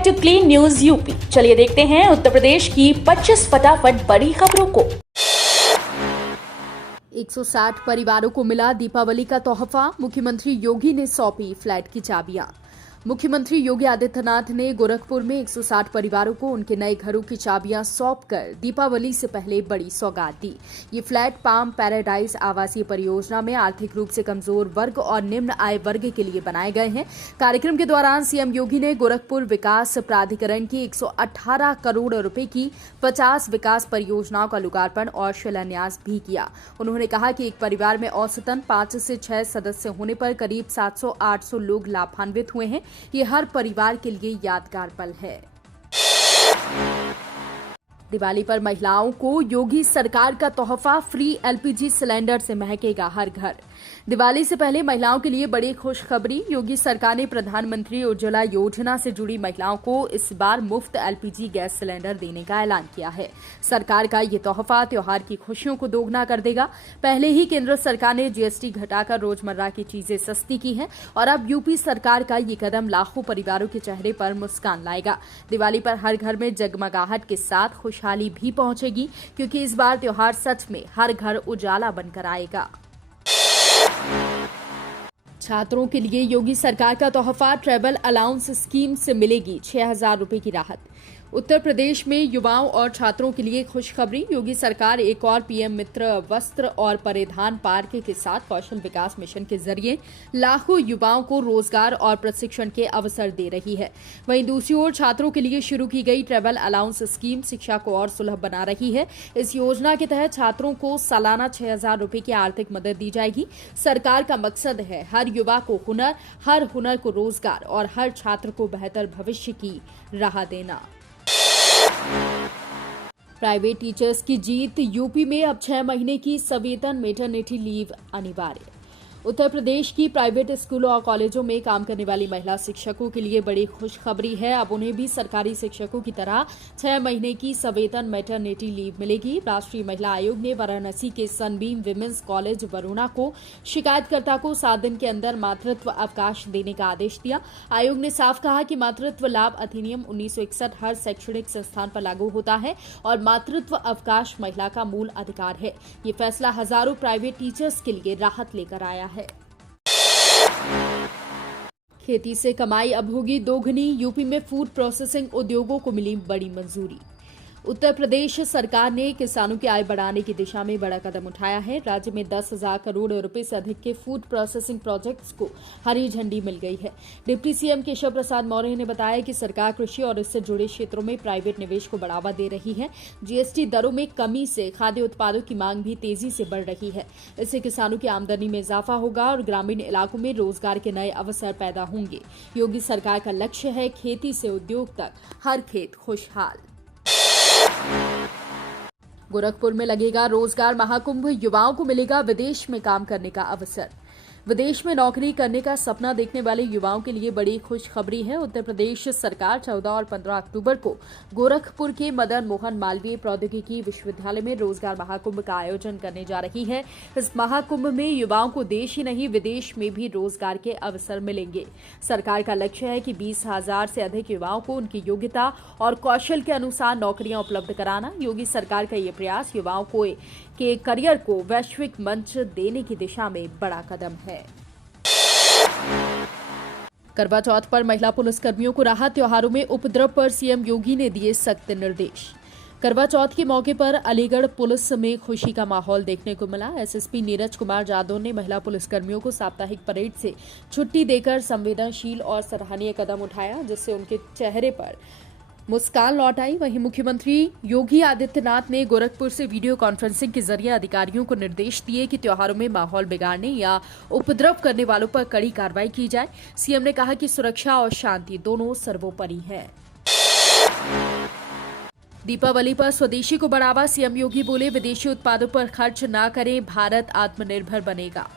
Back to clean news UP. चलिए देखते हैं उत्तर प्रदेश की 25 फटाफट बड़ी खबरों को। 160 परिवारों को मिला दीपावली का तोहफा, मुख्यमंत्री योगी ने सौंपी फ्लैट की चाबियां। मुख्यमंत्री योगी आदित्यनाथ ने गोरखपुर में 160 परिवारों को उनके नए घरों की चाबियां सौंपकर दीपावली से पहले बड़ी सौगात दी। ये फ्लैट पाम पैराडाइज आवासीय परियोजना में आर्थिक रूप से कमजोर वर्ग और निम्न आय वर्ग के लिए बनाए गए हैं। कार्यक्रम के दौरान सीएम योगी ने गोरखपुर विकास प्राधिकरण की 118 करोड़ रुपए की 50 विकास परियोजनाओं का लोकार्पण और शिलान्यास भी किया। उन्होंने कहा कि एक परिवार में औसतन 5 से 6 सदस्य होने पर करीब 700-800 लोग लाभान्वित हुए हैं। ये हर परिवार के लिए यादगार पल है। दिवाली पर महिलाओं को योगी सरकार का तोहफा, फ्री एलपीजी सिलेंडर से महकेगा हर घर। दिवाली से पहले महिलाओं के लिए बड़ी खुशखबरी। योगी सरकार ने प्रधानमंत्री उज्ज्वला योजना से जुड़ी महिलाओं को इस बार मुफ्त एलपीजी गैस सिलेंडर देने का ऐलान किया है। सरकार का ये तोहफा त्योहार की खुशियों को दोगुना कर देगा। पहले ही केंद्र सरकार ने जीएसटी घटाकर रोजमर्रा की चीजें सस्ती की हैं और अब यूपी सरकार का ये कदम लाखों परिवारों के चेहरे पर मुस्कान लाएगा। दिवाली पर हर घर में जगमगाहट के साथ खुशहाली भी पहुंचेगी, क्योंकि इस बार त्योहार सच में हर घर उजाला बनकर आएगा। छात्रों के लिए योगी सरकार का तोहफा, ट्रैवल अलाउंस स्कीम से मिलेगी 6,000 रुपए की राहत। उत्तर प्रदेश में युवाओं और छात्रों के लिए खुशखबरी। योगी सरकार एक और पीएम मित्र वस्त्र और परिधान पार्क के साथ कौशल विकास मिशन के जरिए लाखों युवाओं को रोजगार और प्रशिक्षण के अवसर दे रही है। वहीं दूसरी ओर छात्रों के लिए शुरू की गई ट्रैवल अलाउंस स्कीम शिक्षा को और सुलभ बना रही है। इस योजना के तहत छात्रों को सालाना 6,000 रुपए की आर्थिक मदद दी जाएगी। सरकार का मकसद है हर युवा को हुनर, हर हुनर को रोजगार और हर छात्र को बेहतर भविष्य की राह देना। प्राइवेट टीचर्स की जीत, यूपी में अब 6 महीने की सवेतन मैटरनिटी लीव अनिवार्य। उत्तर प्रदेश की प्राइवेट स्कूलों और कॉलेजों में काम करने वाली महिला शिक्षकों के लिए बड़ी खुशखबरी है। अब उन्हें भी सरकारी शिक्षकों की तरह 6 महीने की सवेतन मैटरनिटी लीव मिलेगी। राष्ट्रीय महिला आयोग ने वाराणसी के सनबीम विमेंस कॉलेज वरुणा को शिकायतकर्ता को 7 दिन के अंदर मातृत्व अवकाश देने का आदेश दिया। आयोग ने साफ कहा कि मातृत्व लाभ अधिनियम 1961 हर शैक्षणिक संस्थान पर लागू होता है और मातृत्व अवकाश महिला का मूल अधिकार है। ये फैसला हजारों प्राइवेट टीचर्स के लिए राहत लेकर आया है। खेती से कमाई अब होगी दोगुनी, यूपी में फूड प्रोसेसिंग उद्योगों को मिली बड़ी मंजूरी। उत्तर प्रदेश सरकार ने किसानों की आय बढ़ाने की दिशा में बड़ा कदम उठाया है। राज्य में 10,000 करोड़ रुपए से अधिक के फूड प्रोसेसिंग प्रोजेक्ट्स को हरी झंडी मिल गई है। डिप्टी सीएम केशव प्रसाद मौर्य ने बताया कि सरकार कृषि और इससे जुड़े क्षेत्रों में प्राइवेट निवेश को बढ़ावा दे रही है। जीएसटी दरों में कमी से खाद्य उत्पादों की मांग भी तेजी से बढ़ रही है। इससे किसानों की आमदनी में इजाफा होगा और ग्रामीण इलाकों में रोजगार के नए अवसर पैदा होंगे। योगी सरकार का लक्ष्य है खेती से उद्योग तक हर खेत खुशहाल। गोरखपुर में लगेगा रोजगार महाकुंभ, युवाओं को मिलेगा विदेश में काम करने का अवसर। विदेश में नौकरी करने का सपना देखने वाले युवाओं के लिए बड़ी खुशखबरी है। उत्तर प्रदेश सरकार 14 और 15 अक्टूबर को गोरखपुर के मदन मोहन मालवीय प्रौद्योगिकी विश्वविद्यालय में रोजगार महाकुंभ का आयोजन करने जा रही है। इस महाकुंभ में युवाओं को देश ही नहीं विदेश में भी रोजगार के अवसर मिलेंगे। सरकार का लक्ष्य है कि 20,000 से अधिक युवाओं को उनकी योग्यता और कौशल के अनुसार नौकरियां उपलब्ध कराना। योगी सरकार का ये प्रयास युवाओं को के करियर को वैश्विक मंच देने की दिशा में बड़ा कदम है। करवा चौथ पर महिला पुलिसकर्मियों को राहत, त्योहारों में उपद्रव पर सीएम योगी ने दिए सख्त निर्देश। करवा चौथ के मौके पर अलीगढ़ पुलिस में खुशी का माहौल देखने को मिला। एसएसपी नीरज कुमार जादव ने महिला पुलिसकर्मियों को साप्ताहिक परेड से छुट्टी देकर संवेदनशील और सराहनीय कदम उठाया, जिससे उनके चेहरे पर मुस्कान लौट आई। वहीं मुख्यमंत्री योगी आदित्यनाथ ने गोरखपुर से वीडियो कॉन्फ्रेंसिंग के जरिए अधिकारियों को निर्देश दिए कि त्योहारों में माहौल बिगाड़ने या उपद्रव करने वालों पर कड़ी कार्रवाई की जाए। सीएम ने कहा कि सुरक्षा और शांति दोनों सर्वोपरि है। दीपावली पर स्वदेशी को बढ़ावा, सीएम योगी बोले विदेशी उत्पादों पर खर्च न करें, भारत आत्मनिर्भर बनेगा।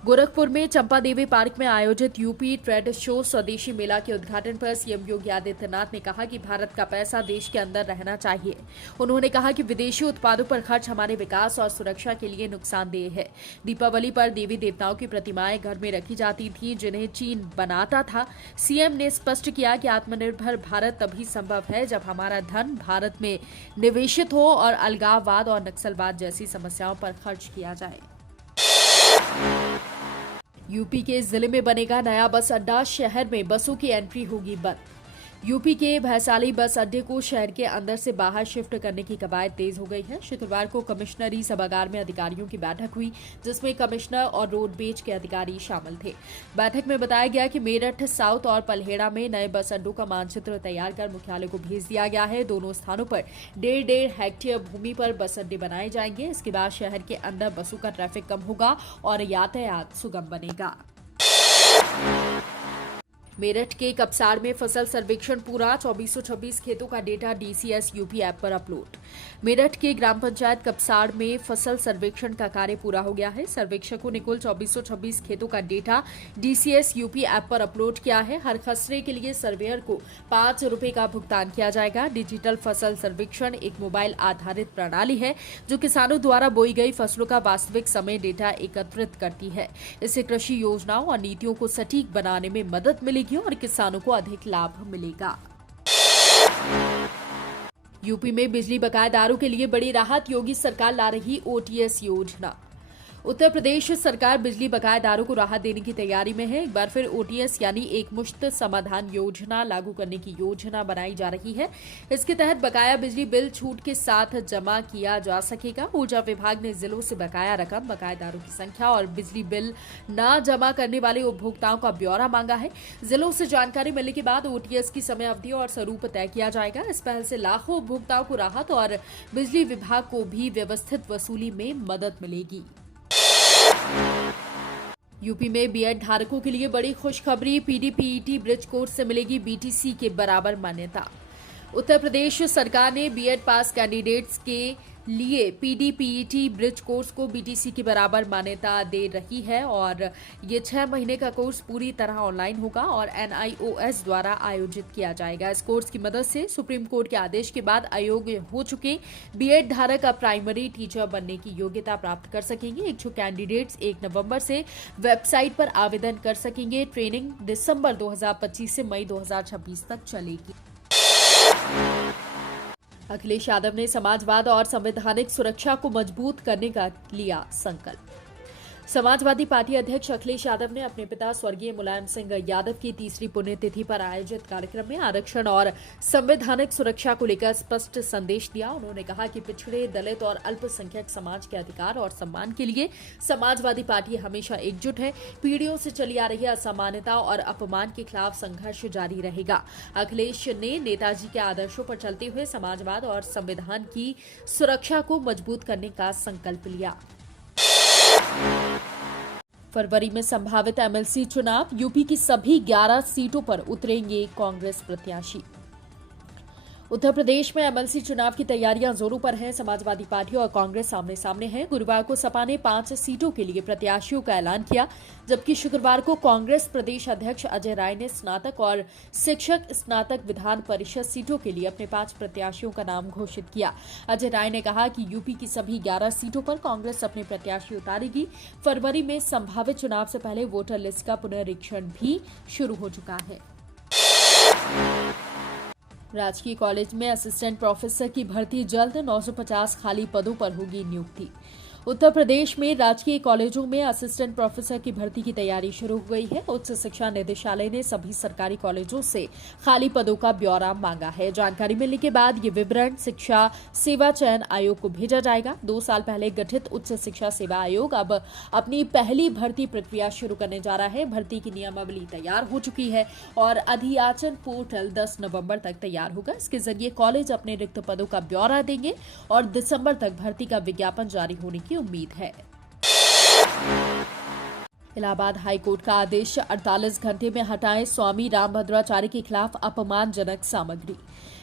गोरखपुर में चंपा देवी पार्क में आयोजित यूपी ट्रेड शो स्वदेशी मेला के उद्घाटन पर सीएम योगी आदित्यनाथ ने कहा कि भारत का पैसा देश के अंदर रहना चाहिए। उन्होंने कहा कि विदेशी उत्पादों पर खर्च हमारे विकास और सुरक्षा के लिए नुकसानदेह है। दीपावली पर देवी देवताओं की प्रतिमाएं घर में रखी जाती थी जिन्हें चीन बनाता था। सीएम ने स्पष्ट किया कि आत्मनिर्भर भारत तभी संभव है जब हमारा धन भारत में निवेशित हो और अलगाववाद और नक्सलवाद जैसी समस्याओं पर खर्च किया जाए। यूपी के जिले में बनेगा नया बस अड्डा, शहर में बसों की एंट्री होगी बंद। यूपी के भैसाली बस अड्डे को शहर के अंदर से बाहर शिफ्ट करने की कवायद तेज हो गई है। शुक्रवार को कमिश्नरी सभागार में अधिकारियों की बैठक हुई जिसमें कमिश्नर और रोडवेज के अधिकारी शामिल थे। बैठक में बताया गया कि मेरठ साउथ और पलहेड़ा में नए बस अड्डों का मानचित्र तैयार कर मुख्यालय को भेज दिया गया है। दोनों स्थानों पर 1.5 हेक्टेयर भूमि पर बस अड्डे बनाए जाएंगे। इसके बाद शहर के अंदर बसों का ट्रैफिक कम होगा और यातायात सुगम बनेगा। मेरठ के कपसाड़ में फसल सर्वेक्षण पूरा, 2426 खेतों का डेटा डीसीएस यूपी ऐप पर अपलोड। मेरठ के ग्राम पंचायत कपसाड़ में फसल सर्वेक्षण का कार्य पूरा हो गया है। सर्वेक्षकों ने कुल 2426 खेतों का डेटा डीसीएस यूपी ऐप पर अपलोड किया है। हर खसरे के लिए सर्वेयर को 5 रुपए का भुगतान किया जाएगा। डिजिटल फसल सर्वेक्षण एक मोबाइल आधारित प्रणाली है जो किसानों द्वारा बोई गई फसलों का वास्तविक समय डेटा एकत्रित करती है। इससे कृषि योजनाओं और नीतियों को सटीक बनाने में मदद मिलेगी और किसानों को अधिक लाभ मिलेगा। यूपी में बिजली बकायेदारों के लिए बड़ी राहत, योगी सरकार ला रही ओटीएस योजना। उत्तर प्रदेश सरकार बिजली बकायेदारों को राहत देने की तैयारी में है। एक बार फिर ओटीएस यानी एक मुश्त समाधान योजना लागू करने की योजना बनाई जा रही है। इसके तहत बकाया बिजली बिल छूट के साथ जमा किया जा सकेगा। ऊर्जा विभाग ने जिलों से बकाया रकम, बकायेदारों की संख्या और बिजली बिल न जमा करने वाले उपभोक्ताओं का ब्यौरा मांगा है। जिलों से जानकारी मिलने के बाद ओटीएस की समय अवधि और स्वरूप तय किया जाएगा। इस पहल से लाखों उपभोक्ताओं को राहत और बिजली विभाग को भी व्यवस्थित वसूली में मदद मिलेगी। यूपी में बीएड धारकों के लिए बड़ी खुशखबरी, पीडीपीईटी ब्रिज कोर्स से मिलेगी बीटीसी के बराबर मान्यता। उत्तर प्रदेश सरकार ने बीएड पास कैंडिडेट्स के लिए पीडीपीईटी ब्रिज कोर्स को बीटीसी के बराबर मान्यता दे रही है और ये 6 महीने का कोर्स पूरी तरह ऑनलाइन होगा और एनआईओएस द्वारा आयोजित किया जाएगा। इस कोर्स की मदद से सुप्रीम कोर्ट के आदेश के बाद अयोग्य हो चुके बीएड धारक अब प्राइमरी टीचर बनने की योग्यता प्राप्त कर सकेंगे। इच्छुक कैंडिडेट्स 1 नवंबर से वेबसाइट पर आवेदन कर सकेंगे। ट्रेनिंग दिसंबर 2025 से मई 2026 तक चलेगी। अखिलेश यादव ने समाजवाद और संवैधानिक सुरक्षा को मजबूत करने का लिया संकल्प। समाजवादी पार्टी अध्यक्ष अखिलेश यादव ने अपने पिता स्वर्गीय मुलायम सिंह यादव की 3री पुण्यतिथि पर आयोजित कार्यक्रम में आरक्षण और संवैधानिक सुरक्षा को लेकर स्पष्ट संदेश दिया। उन्होंने कहा कि पिछड़े, दलित और अल्पसंख्यक समाज के अधिकार और सम्मान के लिए समाजवादी पार्टी हमेशा एकजुट है। पीढ़ियों से चली आ रही असमानता और अपमान के खिलाफ संघर्ष जारी रहेगा। अखिलेश ने नेताजी के आदर्शों पर चलते हुए समाजवाद और संविधान की सुरक्षा को मजबूत करने का संकल्प लिया। फरवरी में संभावित एमएलसी चुनाव, यूपी की सभी 11 सीटों पर उतरेंगे कांग्रेस प्रत्याशी। उत्तर प्रदेश में एमएलसी चुनाव की तैयारियां जोरों पर हैं। समाजवादी पार्टी और कांग्रेस आमने सामने हैं। गुरुवार को सपा ने 5 सीटों के लिए प्रत्याशियों का ऐलान किया, जबकि शुक्रवार को कांग्रेस प्रदेश अध्यक्ष अजय राय ने स्नातक और शिक्षक स्नातक विधान परिषद सीटों के लिए अपने 5 प्रत्याशियों का नाम घोषित किया। अजय राय ने कहा कि यूपी की सभी 11 सीटों पर कांग्रेस अपने प्रत्याशी उतारेगी। फरवरी में संभावित चुनाव से पहले वोटर लिस्ट का पुनरीक्षण भी शुरू हो चुका है। राजकीय कॉलेज में असिस्टेंट प्रोफेसर की भर्ती जल्द, 950 खाली पदों पर होगी नियुक्ति। उत्तर प्रदेश में राजकीय कॉलेजों में असिस्टेंट प्रोफेसर की भर्ती की तैयारी शुरू हो गई है। उच्च शिक्षा निदेशालय ने सभी सरकारी कॉलेजों से खाली पदों का ब्यौरा मांगा है। जानकारी मिलने के बाद ये विवरण शिक्षा सेवा चयन आयोग को भेजा जाएगा। 2 साल पहले गठित उच्च शिक्षा सेवा आयोग अब अपनी पहली भर्ती प्रक्रिया शुरू करने जा रहा है। भर्ती की नियमावली तैयार हो चुकी है और अधियाचन पोर्टल 10 नवंबर तक तैयार होगा। इसके जरिए कॉलेज अपने रिक्त पदों का ब्यौरा देंगे और दिसंबर तक भर्ती का विज्ञापन जारी होने की उम्मीद है। इलाहाबाद हाईकोर्ट का आदेश 48 घंटे में हटाएं स्वामी रामभद्राचार्य के खिलाफ अपमानजनक सामग्री।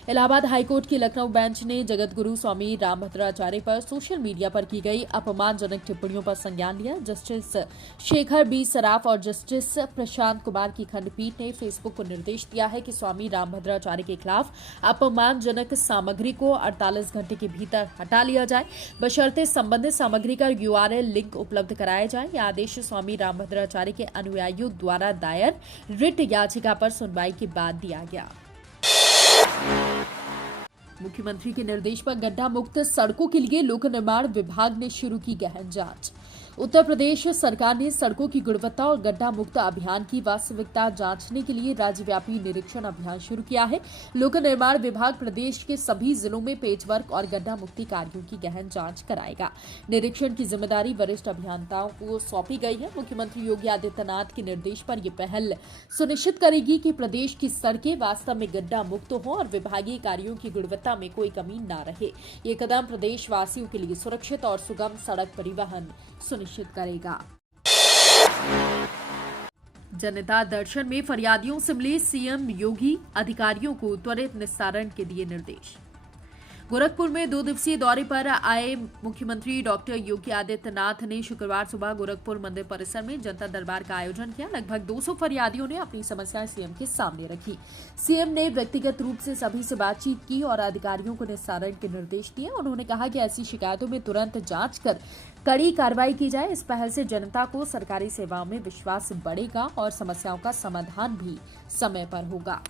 इलाहाबाद हाईकोर्ट की लखनऊ बेंच ने जगतगुरु स्वामी रामभद्राचार्य पर सोशल मीडिया पर की गई अपमानजनक टिप्पणियों पर संज्ञान लिया। जस्टिस शेखर बी सराफ और जस्टिस प्रशांत कुमार की खंडपीठ ने फेसबुक को निर्देश दिया है कि स्वामी रामभद्राचार्य के खिलाफ अपमानजनक सामग्री को 48 घंटे के भीतर हटा लिया जाए, बशर्ते संबंधित सामग्री का URL लिंक उपलब्ध कराया जाए। यह आदेश स्वामी रामभद्राचार्य के अनुयायियों द्वारा दायर रिट याचिका पर सुनवाई के बाद दिया गया। मुख्यमंत्री के निर्देश पर गड्ढा मुक्त सड़कों के लिए लोक निर्माण विभाग ने शुरू की गहन जांच। उत्तर प्रदेश सरकार ने सड़कों की गुणवत्ता और गड्ढा मुक्त अभियान की वास्तविकता जांचने के लिए राज्यव्यापी निरीक्षण अभियान शुरू किया है। लोक निर्माण विभाग प्रदेश के सभी जिलों में पेचवर्क और गड्ढा मुक्ति कार्यों की गहन जांच कराएगा। निरीक्षण की जिम्मेदारी वरिष्ठ अभियंताओं को सौंपी गई है। मुख्यमंत्री योगी आदित्यनाथ के निर्देश पर यह पहल सुनिश्चित करेगी कि प्रदेश की सड़कें वास्तव में गड्ढा मुक्त हों और विभागीय कार्यों की गुणवत्ता में कोई कमी न रहे। ये कदम प्रदेशवासियों के लिए सुरक्षित और सुगम सड़क परिवहन सुनिश्चित करेगा। जनता दर्शन में फरियादियों से मिले सीएम योगी, अधिकारियों को त्वरित निस्तारण के दिए निर्देश। गोरखपुर में 2 दिवसीय दौरे पर आए मुख्यमंत्री डॉक्टर योगी आदित्यनाथ ने शुक्रवार सुबह गोरखपुर मंदिर परिसर में जनता दरबार का आयोजन किया। लगभग 200 फरियादियों ने अपनी समस्याएं सीएम के सामने रखी। सीएम ने व्यक्तिगत रूप से सभी से बातचीत की और अधिकारियों को निस्तारण के निर्देश दिए। उन्होंने कहा कि ऐसी शिकायतों में तुरंत जांच कर कड़ी कार्रवाई की जाए। इस पहल से जनता को सरकारी सेवाओं में विश्वास बढ़ेगा और समस्याओं का समाधान भी समय पर होगा।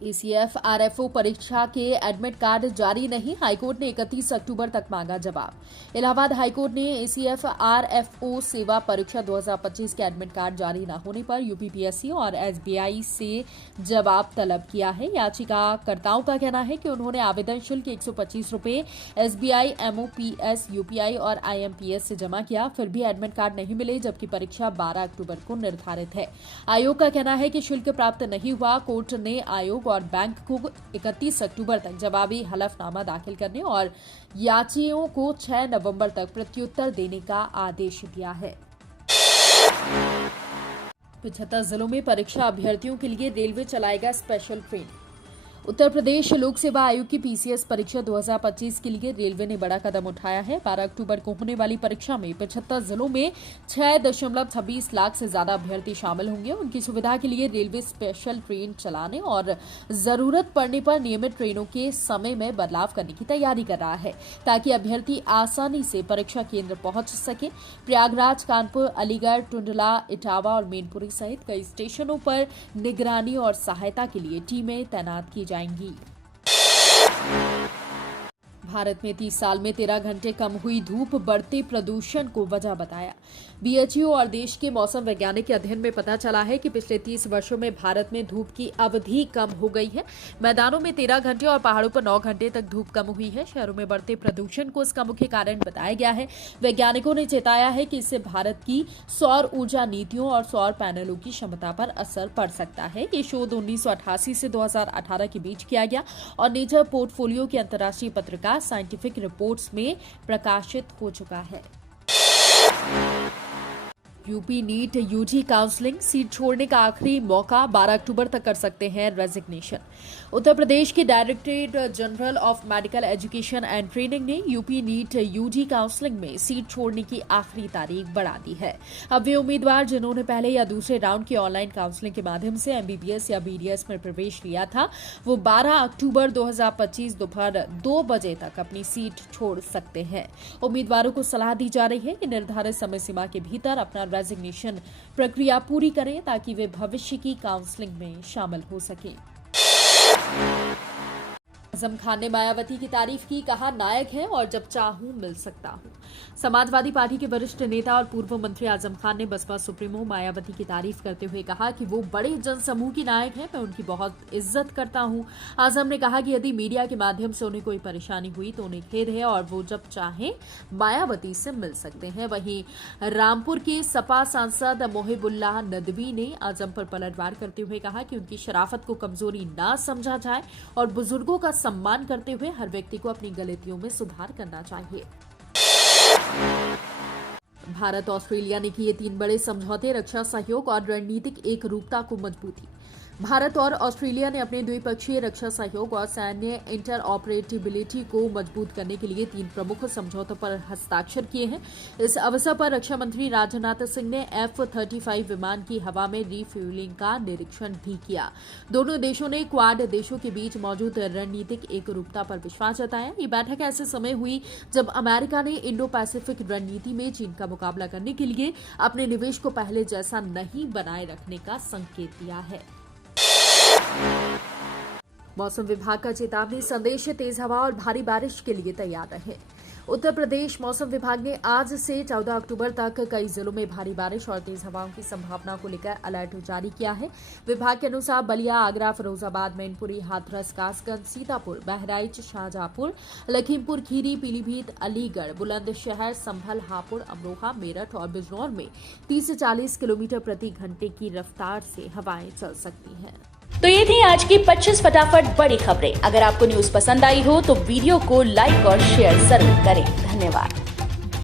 ACF RFO परीक्षा के एडमिट कार्ड जारी नहीं, हाईकोर्ट ने 31 अक्टूबर तक मांगा जवाब। इलाहाबाद हाईकोर्ट ने ACF RFO सेवा परीक्षा 2025 के एडमिट कार्ड जारी न होने पर UPPSC और SBI से जवाब तलब किया है। याचिकाकर्ताओं का कहना है कि उन्होंने आवेदन शुल्क 125 रुपये SBI, MOPS, UPI और IMPS से जमा किया, फिर भी एडमिट कार्ड नहीं मिले, जबकि परीक्षा 12 अक्टूबर को निर्धारित है। आयोग का कहना है कि शुल्क प्राप्त नहीं हुआ। कोर्ट ने आयोग और बैंक को 31 अक्टूबर तक जवाबी हलफनामा दाखिल करने और याचियों को 6 नवंबर तक प्रत्युत्तर देने का आदेश दिया है। 75 जिलों में परीक्षा अभ्यर्थियों के लिए रेलवे चलाएगा स्पेशल ट्रेन। उत्तर प्रदेश लोक सेवा आयोग की PCS परीक्षा 2025 के लिए रेलवे ने बड़ा कदम उठाया है। 12 अक्टूबर को होने वाली परीक्षा में 75 जिलों में 6.26 लाख से ज्यादा अभ्यर्थी शामिल होंगे। उनकी सुविधा के लिए रेलवे स्पेशल ट्रेन चलाने और जरूरत पड़ने पर नियमित ट्रेनों के समय में बदलाव करने की तैयारी कर रहा है, ताकि अभ्यर्थी आसानी से परीक्षा केंद्र पहुंच सके। प्रयागराज, कानपुर, अलीगढ़, टुंडला, इटावा और मैनपुरी सहित कई स्टेशनों पर निगरानी और सहायता के लिए टीमें तैनात की जाएंगी। भारत में 30 साल में 13 घंटे कम हुई धूप बढ़ते प्रदूषण को वजह बताया। BHU और देश के मौसम वैज्ञानिक के अध्ययन में पता चला है कि पिछले 30 वर्षों में भारत में धूप की अवधि कम हो गई है। मैदानों में 13 घंटे और पहाड़ों पर 9 घंटे तक धूप कम हुई है। शहरों में बढ़ते प्रदूषण को इसका मुख्य कारण बताया गया है। वैज्ञानिकों ने चेताया है कि इससे भारत की सौर ऊर्जा नीतियों और सौर पैनलों की क्षमता पर असर पड़ सकता है। ये शोध 1988 से 2018 के बीच किया गया और नेचर पोर्टफोलियो की अंतर्राष्ट्रीय पत्रिका साइंटिफिक रिपोर्ट्स में प्रकाशित हो चुका है। UP NEET UG counselling, seat छोड़ने का आखिरी मौका, 12 अक्टूबर तक कर सकते हैं रेजिग्नेशन। उत्तर प्रदेश के directorate general of medical education and training ने यूपी नीट UG काउंसलिंग में सीट छोड़ने की आखिरी तारीख बढ़ा दी है। अब वे उम्मीदवार जिन्होंने पहले या दूसरे राउंड की ऑनलाइन काउंसलिंग के माध्यम से MBBS या BDS में प्रवेश लिया था, वो 12 अक्टूबर 2025 दोपहर 2 बजे तक अपनी सीट छोड़ सकते हैं। उम्मीदवारों को सलाह दी जा रही है कि निर्धारित समय सीमा के भीतर अपना रेजिग्नेशन प्रक्रिया पूरी करें, ताकि वे भविष्य की काउंसलिंग में शामिल हो सकें। आजम खान ने मायावती की तारीफ की, कहा नायक है और जब चाहूं मिल सकता हूं। समाजवादी पार्टी के वरिष्ठ नेता और पूर्व मंत्री आजम खान ने बसपा सुप्रीमो मायावती की तारीफ करते हुए कहा कि वो बड़े जनसमूह की नायक है, मैं उनकी बहुत इज्जत करता हूं। आजम ने कहा कि यदि मीडिया के माध्यम से उन्हें कोई परेशानी हुई तो उन्हें खेद है और वो जब चाहें मायावती से मिल सकते हैं। वहीं रामपुर के सपा सांसद मोहिबुल्लाह नदवी ने आजम पर पलटवार करते हुए कहा कि उनकी शराफत को कमजोरी ना समझा जाए और बुजुर्गों का सम्मान करते हुए हर व्यक्ति को अपनी गलतियों में सुधार करना चाहिए। भारत ऑस्ट्रेलिया ने किए 3 बड़े समझौते, रक्षा सहयोग और रणनीतिक एकरूपता को मजबूती। भारत और ऑस्ट्रेलिया ने अपने द्विपक्षीय रक्षा सहयोग और सैन्य इंटरऑपरेटिबिलिटी को मजबूत करने के लिए 3 प्रमुख समझौतों पर हस्ताक्षर किए हैं। इस अवसर पर रक्षा मंत्री राजनाथ सिंह ने F-35 विमान की हवा में रिफ्यूलिंग का निरीक्षण भी किया। दोनों देशों ने क्वाड देशों के बीच मौजूद रणनीतिक एकरूपता पर विश्वास जताया। ये बैठक ऐसे समय हुई जब अमेरिका ने इंडो पैसिफिक रणनीति में चीन का मुकाबला करने के लिए अपने निवेश को पहले जैसा नहीं बनाए रखने का संकेत दिया है। मौसम विभाग का चेतावनी संदेश, तेज हवा और भारी बारिश के लिए तैयार रहे। उत्तर प्रदेश मौसम विभाग ने आज से 14 अक्टूबर तक कई जिलों में भारी बारिश और तेज हवाओं की संभावना को लेकर अलर्ट जारी किया है। विभाग के अनुसार बलिया, आगरा, फिरोजाबाद, मैनपुरी, हाथरस, कासगंज, सीतापुर, बहराइच, शाहजहांपुर, लखीमपुर खीरी, पीलीभीत, अलीगढ़, बुलंदशहर, संभल, हापुड़, अमरोहा, मेरठ और बिजनौर में 30 से 40 किलोमीटर प्रति घंटे की रफ्तार से हवाएं चल सकती हैं। तो ये थी आज की 25 फटाफट बड़ी खबरें। अगर आपको न्यूज पसंद आई हो तो वीडियो को लाइक और शेयर जरूर करें। धन्यवाद।